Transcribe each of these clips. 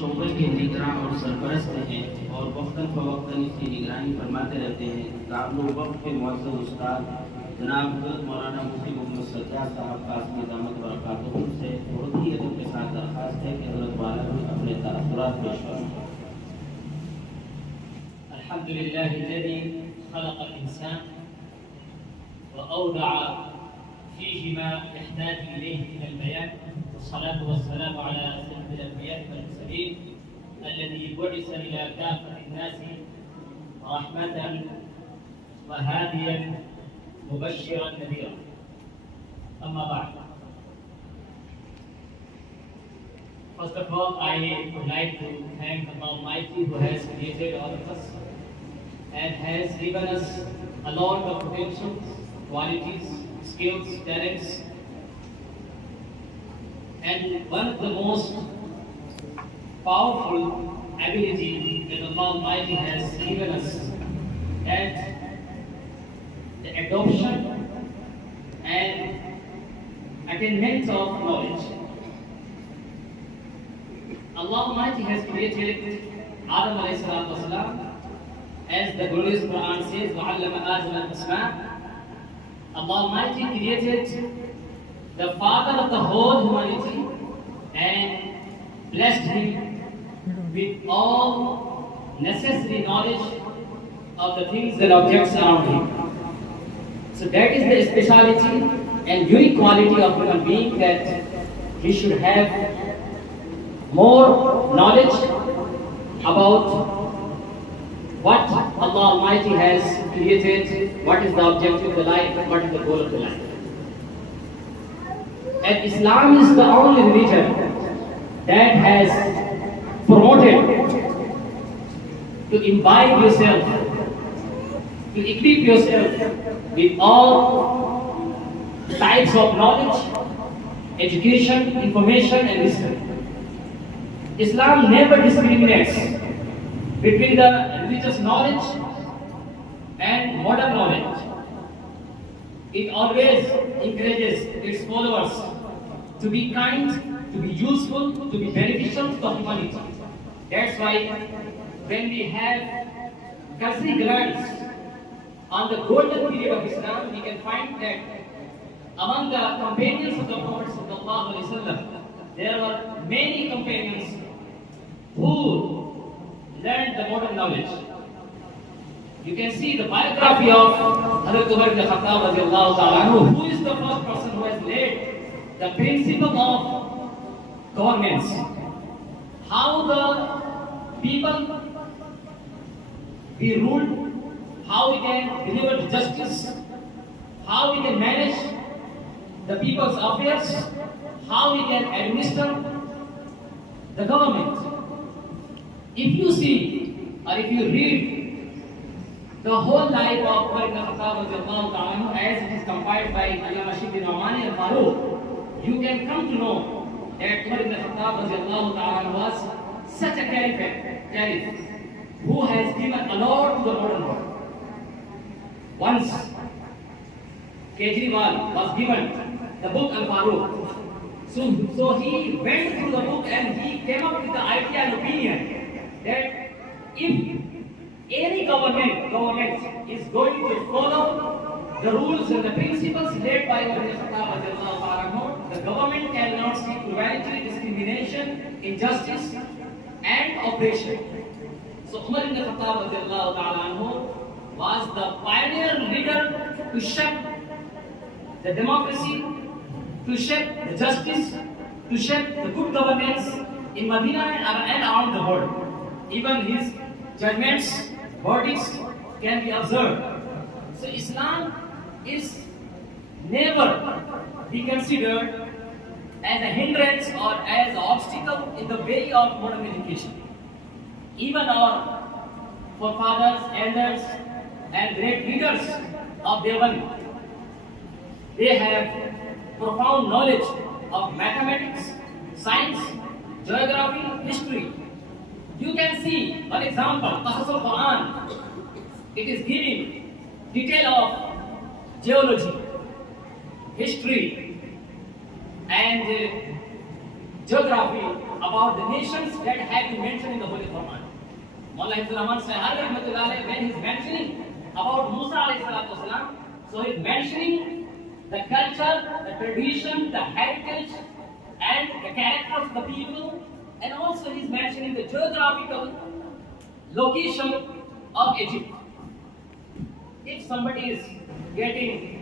शोबे के निगरान और सरपरस्त हैं और वक्तन फ़वक्तन इसकी निगरानी फरमाते रहते हैं। दारुल वक्त के मुअज़्ज़ज़ उस्ताद जनाब हज़रत मौलाना मुफ्ती मोहम्मद सज्जाद साहब कासमी दामत बरकातहू से बहुत ही अदब के साथ दरख्वास्त है कि हज़रत वाला भी अपने तासुरात पेश फरमाएं। अल्हम्दुलिल्लाहिल्लज़ी खलक़ल इंसान व औदअ फीहि मा यहताजु इलैहि मिनल बयान वस्सलातु वस्सलामु अला सय्यिदिल अंबिया'i वल मुरसलीन अल्लज़ी बु'िसा इला काफ़्फतिन नासि रहमतन व हादियन मुबश्शिरन नज़ीरा। अम्मा बअद। First of all, I would like to thank Allah Almighty who has created all of us and has given us a lot of potentials, qualities, skills, talents. And one of the most powerful ability that Allah Almighty has given us is the adoption and attainment of knowledge. Allah Almighty has created Adam alayhi salatu wasalam, as the glorious Quran says, وَعَلَّمَ آدَمَ الْأَسْمَاءَ. Allah Almighty created the father of the whole humanity and blessed him with all necessary knowledge of the things and objects around him. So that is the speciality and unique quality of human being, that he should have more knowledge about what Allah Almighty has created, what is the objective of the life, what is the goal of the life. And Islam is the only religion that has promoted to imbibe yourself, to equip yourself with all types of knowledge, education, information and wisdom. Islam never discriminates between the religious knowledge and modern knowledge. It always encourages its followers to be kind, to be useful, to be beneficial to the humanity. That's why when we have cursory glance on the golden period of Islam, we can find that among the companions of the Prophet ﷺ, there were many companions who learned the modern knowledge. You can see the biography of Hazrat Umar ibn Khattab radiallahu ta'ala anhu, who is the first person who has laid the principle of governments, how the people be ruled, how we can deliver justice, how we can manage the people's affairs, how we can administer the government. If you see or if you read the whole life of Umar ibn Khattab radiallahu ta'ala anhu, as it is compiled by Allama Shaykh bin Omani al-Faruq, you can come to know that Umar ibn Khattab radiallahu ta'ala anhu was such a caliph who has given a lot to the modern world. Once Kejriwal was given the book Al-Faruq. So he went through the book and he came up with the idea and opinion that if any government is going to follow the rules and the principles laid by Umar ibn Khattab, the government cannot see cruelty, discrimination, injustice and oppression. So Umar ibn Khattab was the pioneer leader to shape the democracy, to shape the justice, to shape the good governance in Medina and around the world. Even his judgments, verdicts can be observed. So Islam is never be considered as a hindrance or as an obstacle in the way of modern education. Even our forefathers, elders and great leaders of Devan, they have profound knowledge of mathematics, science, geography, history. You can see one example, Qasas al-Quran. It is giving detail of geology, history and geography about the nations that have been mentioned in the Holy Quran. Maulana Sajjad, when he is mentioning about Musa alayhi salatu wasalam, so he is mentioning the culture, the tradition, the heritage, and the character of the people, and also he is mentioning the geographical location of Egypt. If somebody is getting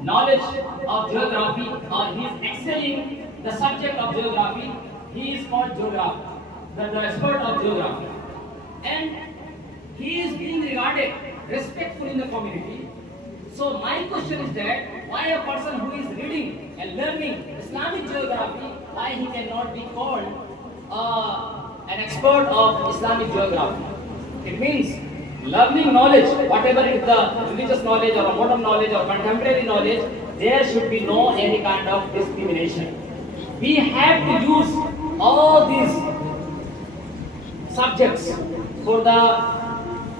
knowledge of geography or he is excelling the subject of geography, he is called geographer, the expert of geography. And he is being regarded respectful in the community. So my question is that why a person who is reading and learning Islamic geography, why he cannot be called an expert of Islamic geography? It means learning knowledge, whatever is the religious knowledge or modern knowledge or contemporary knowledge, there should be no any kind of discrimination. We have to use all these subjects for the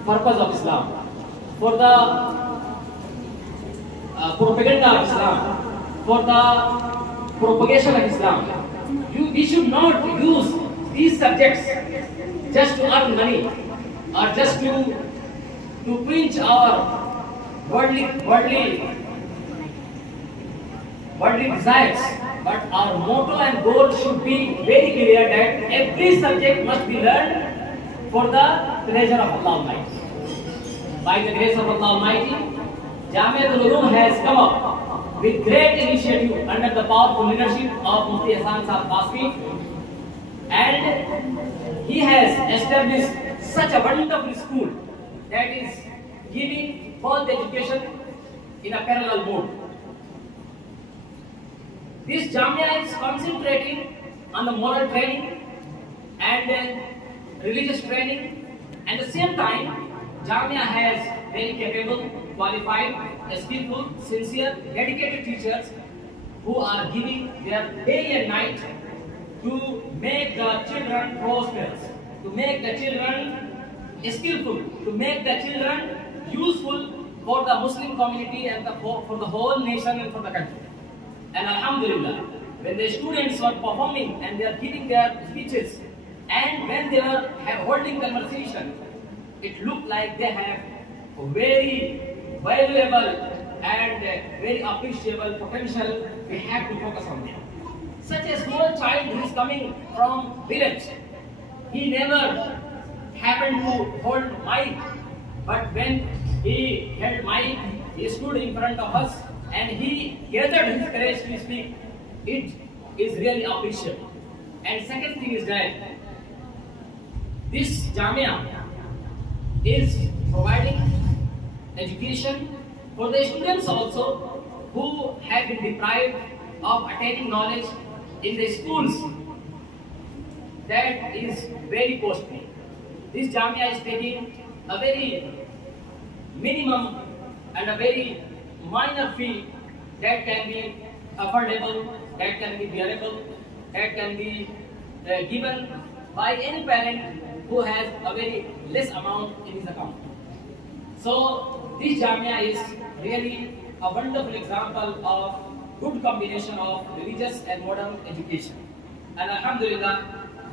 purpose of Islam, for the propaganda of Islam, for the propagation of Islam. We should not use these subjects just to earn money or just to quench our worldly desires. But our motto and goal should be very clear that every subject must be learned for the pleasure of Allah Almighty. By the grace of Allah Almighty, Jamia has come up with great initiative under the powerful leadership of Mufti Hasan Sahib Qasmi, and he has established such a wonderful school that is giving both education in a parallel mode. This Jamia is concentrating on the moral training and religious training. At the same time, Jamia has very capable, qualified, skillful, sincere, dedicated teachers who are giving their day and night to make the children prosperous, to make the children skillful, to make the children useful for the Muslim community and for the whole nation and for the country. And Alhamdulillah, when the students were performing and they are giving their speeches, and when they were holding conversation, it looked like they have a very valuable and very appreciable potential. We have to focus on them. Such a small child who is coming from village, he never happened to hold mic, but when he held mic, he stood in front of us and he gathered his courage to speak. It is really appreciable. And second thing is that this Jamia is providing education for the students also who have been deprived of attaining knowledge in the schools. That is very costly. This Jamia is taking a very minimum and a very minor fee that can be affordable, that can be bearable, that can be given by any parent who has a very less amount in his account. So this Jamia is really a wonderful example of good combination of religious and modern education. And Alhamdulillah,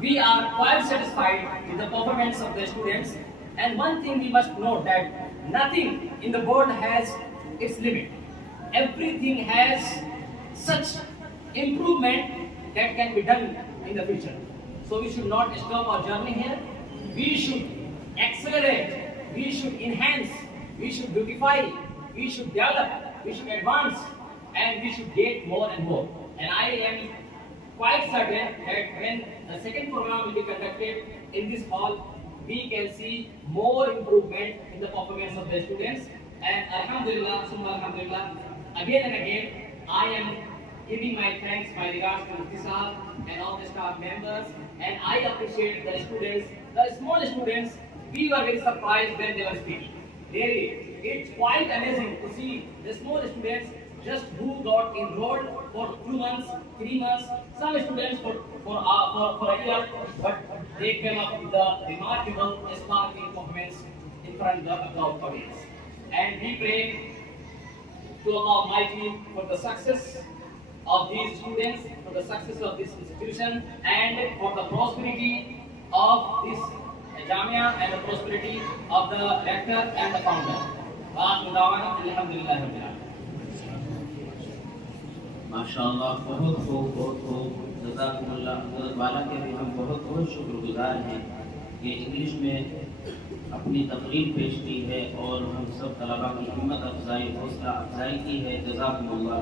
we are quite satisfied with the performance of the students. And one thing we must note that nothing in the world has its limit. Everything has such improvement that can be done in the future. So we should not stop our journey here. We should accelerate, we should enhance, we should beautify, we should develop, we should advance, and we should get more and more. And I am quite certain that when the second program will be conducted in this hall, we can see more improvement in the performance of the students. And Alhamdulillah, Summa Alhamdulillah, again and again, I am giving my thanks, my regards to Izhar and all the staff members. And I appreciate the students, the small students. We were very surprised when they were speaking. Really, it's quite amazing to see the small students just who got enrolled for 2 months, 3 months, some students for a year, but they came up with a remarkable, sparkling performance in front of the audience. And we pray to Allah Almighty for the success of these students, for the success of this institution, and for the prosperity of this Jamia and the prosperity of the rector and the founder. माशाअल्लाह, बहुत खूब जज़ाकुमुल्लाह। हज़रत वाला के भी हम बहुत शुक्रगुजार हैं कि इंग्लिश में अपनी तकरीर पेश की है और हम सब तलबा की हिम्मत अफजाई, हौसला अफजाई की है। जज़ाकुमुल्लाह।